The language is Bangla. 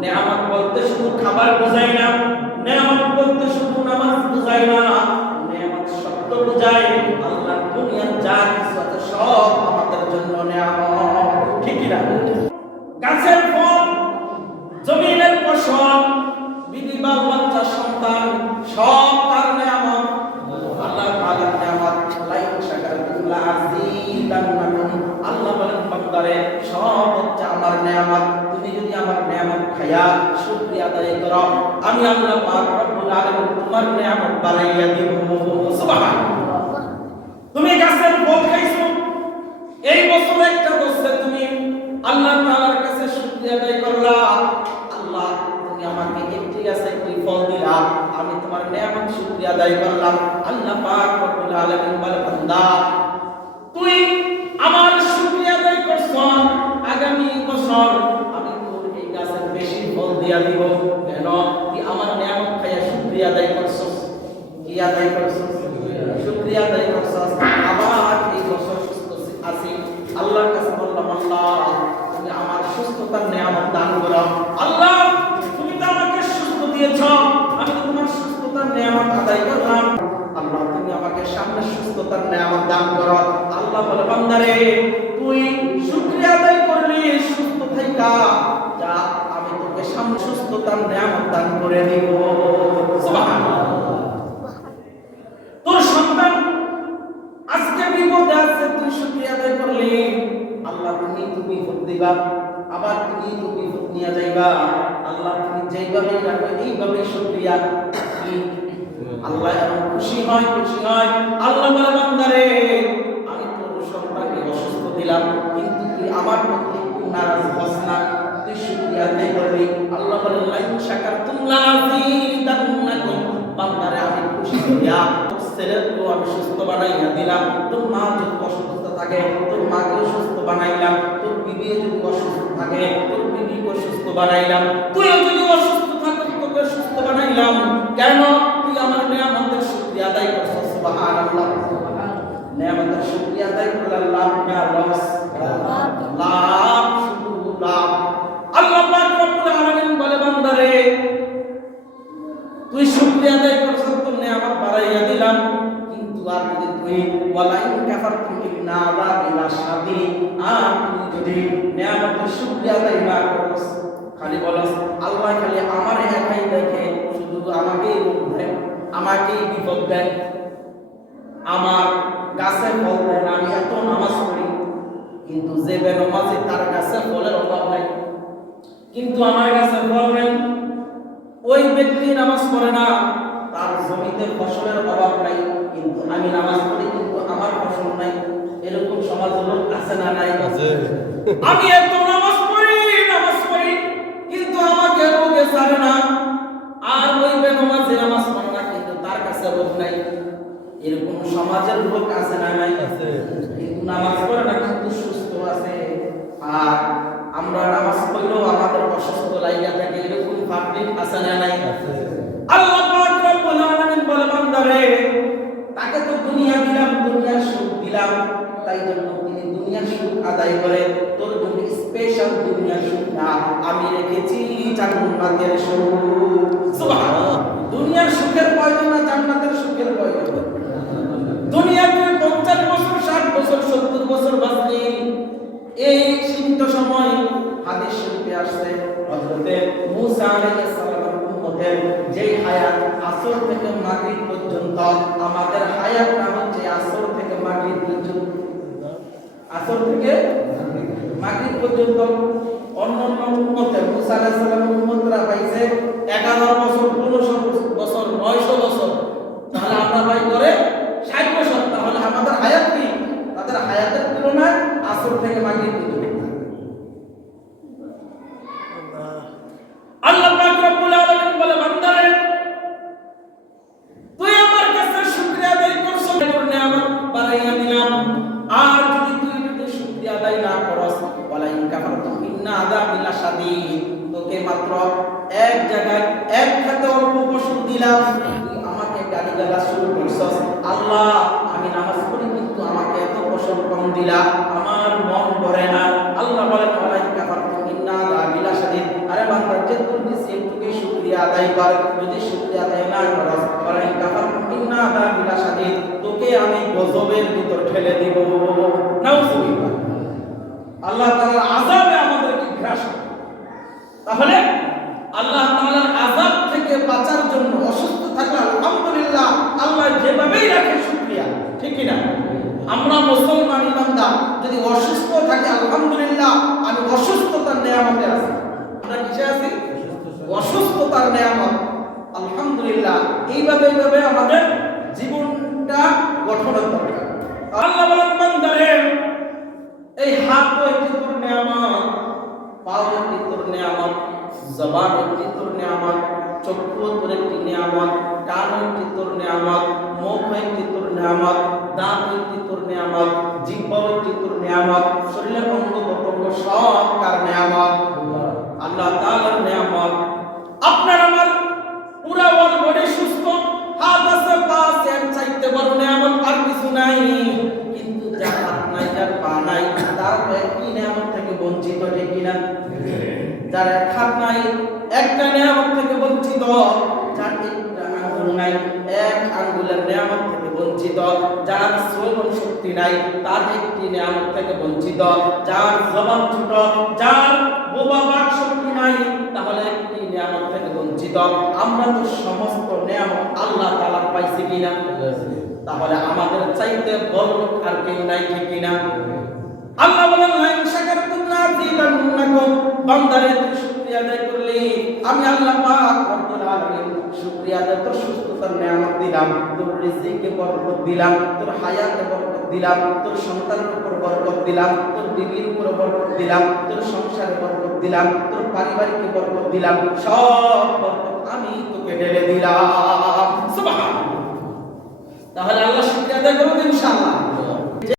নেয়ামত বলতে শুধু খাবার বোঝায় না, নেয়ামত বলতে শুধু নামাজ বোঝায় না, নেয়ামত শব্দ বোঝায় আল্লাহ দুনিয়ার যা কিছু আছে সব আমাদের জন্য নেয়ামত। ঠিক কি না? গাছের ফল, জমিনের ফসল, বিবি বাল বাচ্চা সন্তান সব তার নেয়ামত। আল্লাহ তাআলার নেয়ামত। লাইন শাকারতুম লাযীদান্নাকুম। আল্লাহ বলেন বান্দারে সব হচ্ছে আমার নেয়ামত। তুমি যদি আমার নেয়ামত খায়া শুকরিয়া আদায় করো, আমি আল্লাহ পাক রব্বুল আলামিন তোমার নেয়ামত বাড়াইয়া দিব। সুবহানাল্লাহ। তুমি গাছের ফল খাইছো, এই বছর একটা বছরে তুমি আল্লাহ তাআলার কাছে শুকরিয়া আদায় করলা, আল্লাহ তুমি আমাকে একটি গাছে একটি ফল দিলা, আমি তোমার নেয়ামত শুকরিয়া আদায় করলাম। আল্লাহ পাক রব্বুল আলামিন বলে বান্দা তুই আমার শুকরিয়া আদায় করছ, আগামী বছর আমি তোর এই গাছের বেশি ফল দিয়া দিব। কেন? তুই আমার নেয়ামত খাইয়া শুকরিয়া আদায় করছ। কি আদায় করছ? শুকরিয়া আদায় করছ। আবার এই বছর সুস্থ আছি, আল্লাহর কাছে বললাম আল্লাহ তুমি আমার সুস্থতার নেয়ামত দান করো। আল্লাহ তুমি তো আমাকে সুস্থ দিয়েছ, আমি তোমার সুস্থতার নেয়ামত আদায় করলাম। আল্লাহ তুমি আমাকে সামনে সুস্থতার নেয়ামত দান করো। আল্লাহ বলে বান্দারে তুই শুকরিয়া আদায় করলি সুস্থ থাইকা যা, আমি তোকে সামনে সুস্থতার নেয়ামত দান করে দেব। সুবহানাল্লাহ। তোর সন্তান আজকে বিপদে আছে, তুই শুকরিয়া আদায় করলি, আল্লাহ তুমি বিপদ দিবা, আবার তুমি বিপদ নিয়ে যাইবা। আল্লাহ তুমি যেইভাবে রাখবে এইভাবে শুকরিয়া। আল্লাহ এমন খুশি হয়, খুশি হয়। আল্লাহ বলে বান্দারে আমি তোর সন্তানকে অসুস্থ দিলাম, কিন্তু তুই আমার প্রতি একটু নারাজ হস না, তুই শুকরিয়া আদায় করবি। আল্লাহ বলে লাইন শাকারতুম লাযীদান্নাকুম। বান্দারে আমি খুশি হইয়া ছেলেকেও আমি সুস্থ বানাইয়া দিলাম, তোর মা যদি অসুস্থ থাকে তোর মাকেও সুস্থ বানাইলাম, তোর বিবি যদি অসুস্থ থাকে তোর বিবিকে সুস্থ বানাইলাম, তুইও যদি অসুস্থ থাকিস তোকে সুস্থ বানাইলাম। কেন? তুই আমার নেয়ামতের শুকরিয়া আদায় করছিস। সুবহানাল্লাহ। নেয়ামতের শুকরিয়া আদায় করলে লাভ না লস? লাভ, শুধু লাভ। আল্লাহ পাক রব্বুল আলামিন বলে বান্দারে তুই শুকরিয়া আদায় করছিস, তোর নেয়ামত বাড়াইয়া দিলাম, কিন্তু আর যদি তুই ওয়ালাইন কাফারতুম ইন্না আযাবি লাশাদীদ, আর তুই যদি নেয়ামতের শুকরিয়া আদায় না করস, খালি বলস আল্লাহ খালি আমারে একাই দেখে, শুধু আমাকেই রূপ দেন, আমাকেই বিপদ দেন, আমার গাছে ফল দেন, আমি এত নামাজ পড়ি, কিন্তু যে বেনামাজি তার কাছে ফলের অভাব নাই, কিন্তু আমার কাছে ফল নেই। ওই ব্যক্তি নামাজ পড়ে না, তার জমিতে ফসলের অভাব নাই, কিন্তু আমি নামাজ পড়ি কিন্তু আমার ফসল নাই। এরকম সমাজ লোক আছে না নাই? আমি এত নামাজ পড়ি কিন্তু আমাকে রোগে ছাড়ে না, আর ওই বেনামাজি নামাজ পড়ে না কিন্তু তার কাছে রোগ নাই। এরকম সমাজের লোক আছে না নাই? কিন্তু নামাজ পড়ে না কিন্তু সুস্থ আছে। আর আমরা নামাজ পড়লেও আমাদের অসুস্থ লাইগা থাকে, এরকম পাবলিক আছে না নাই? আল্লাহ পাক রব্বুল আলামিন বলে বান্দারে তাকে তো দুনিয়া দিলাম, দুনিয়ার সুখ দিলাম, তাই জন্য তিনি দুনিয়ার সুখ আদায় করে তোর জন্য স্পেশাল দুনিয়ার সুখ না, আমি রেখেছি জান্নাতের সুখ। সুবহানাল্লাহ। দুনিয়ার সুখের প্রয়োজন না, জান্নাতের সুখের প্রয়োজন। দুনিয়াতে 50 বছর 60 বছর 70 বছর বাঁচলি, এই সীমিত সময় হাদিস শরীফে আসছে হযরতে মুসা আলাইহিস সালামের উম্মতের যেই হায়াত আসর থেকে মাগরিব পর্যন্ত, আমাদের হায়াত নাম হচ্ছে আসর থেকে মাগরিব পর্যন্ত। আসর থেকে মাগরিব পর্যন্ত অন্যান্য উম্মতের মুসা আলাইহিস সালামের উম্মতরা পাইছে 11 বছর 15 বছর 900 বছর, তাহলে আমরা পাই করে 60 বছর। তাহলে আমাদের হায়াত কি? তাদের হায়াতের তুলনায় আসর থেকে মাগরিব পর্যন্ত। আল্লাহ পাক রব্বুল আলামিন বলে বান্দারে তুই আমার কাছে শুকরিয়া আদায় করছ, তোর নিয়ামত বাড়াইয়া দিলাম, আর যদি শুকরিয়া আদায় না করস, ওয়ালাইন কাফারতুম ইন্না আযাবি লাশাদীদ, তোকে মাত্র এক জায়গায় এক খাতে অল্প ফসল দিলাম, তুই আমাকে গালিগালাজ শুরু করছস। আল্লাহ আমি নামাজ পড়ি কিন্তু আমাকে এত ফসল কম দিলা, আমার মন ভরে না। আল্লাহ বলেন ওয়ালাইন কাফারতুম ইন্না আযাবি লাশাদীদ। আরে বান্দা যে শুকরিয়া আদায় কর, যদি শুকরিয়া আদায় না করস ওয়ালা ইন কাফারতুম ইন্না আযাবি লাশাদীদ, তোকে আমি গজবের ভিতর ঠেলে দিব। নাউযুবিল্লাহ। আল্লাহ তাআলার আযাবে আমাদেরকে গ্রাস করে। তাহলে আল্লাহ তাআলার আযাব থেকে বাঁচার জন্য অসুস্থ থাকলে আলহামদুলিল্লাহ আল্লাহ যেভাবেই রাখে শুকরিয়া, ঠিক কি না? আমরা মুসলমান ইমানদার যদি অসুস্থ থাকে আলহামদুলিল্লাহ আমি অসুস্থতার নিয়ামতে আছি। আমরা কিসে আছি? অসুস্থতার নিয়ামত। আলহামদুলিল্লাহ এইভাবে আমাদের জীবনটা গঠনের দরকার। আল্লাহ বলেন বান্দারে এই হাত একটি তোর নিয়ামত, পা একটি তোর নিয়ামত, জবান একটি তোর নিয়ামত, চক্ষু তোর একটি নিয়ামত, কান একটি তোর নিয়ামত, মুখ একটি তোর নিয়ামত, দাঁত একটি তোর নিয়ামত, জিহ্বা একটি তোর নিয়ামত, শরীরের অঙ্গ প্রত্যঙ্গ সব কার নিয়ামত? আল্লাহ তাআলার নিয়ামত। আপনার আমার পুরা বডি সুস্থ, হাত আছে, পা আছে, এর চাইতে বড় নিয়ামত আর কিছু নাই। কিন্তু যার হাত নাই, যার পা নাই, তার একটি নিয়ামত থেকে বঞ্চিত, ঠিক কিনা? যার এক হাত নাই একটা নিয়ামত থেকে বঞ্চিত, যার একটা আঙ্গুল নাই এক আঙ্গুলের নিয়ামত থেকে বঞ্চিত, যার শ্রবণ শক্তি নাই তার একটি নিয়ামত থেকে বঞ্চিত, যার জবান ছোট, যার বোবা বাক শক্তি নাই তাহলে একটি নিয়ামত থেকে বঞ্চিত। আমরা তো সমস্ত নিয়ামত আল্লাহ তাআলা পাইছি কিনা? তাহলে আমাদের চাইতে বড় আর কেউ নাই, ঠিক কিনা? আল্লাহ বলেন লাইন শাকারতুম লাযিদান্নাকুম, বান্দারে তুই শুকরিয়া আদায় করলি আমি আল্লাহ পাক রব্বুল আলামিন শুকরিয়া আদায় তোর সুস্থতার নিয়ামত দিলাম, তোর রিজিকে বরকত দিলাম, তোর হায়াতে বরকত দিলাম, তোর সন্তানের উপর বরকত দিলাম, তোর বিবির উপর বরকত দিলাম, তোর সংসারে বরকত দিলাম, তোর পারিবারিক বরকত দিলাম, সব বরকত আমি তোকে ঢেলে দিলাম। সুবহানাল্লাহ। তাহলে আল্লাহ শুকরিয়া আদায় করব ইনশাআল্লাহ।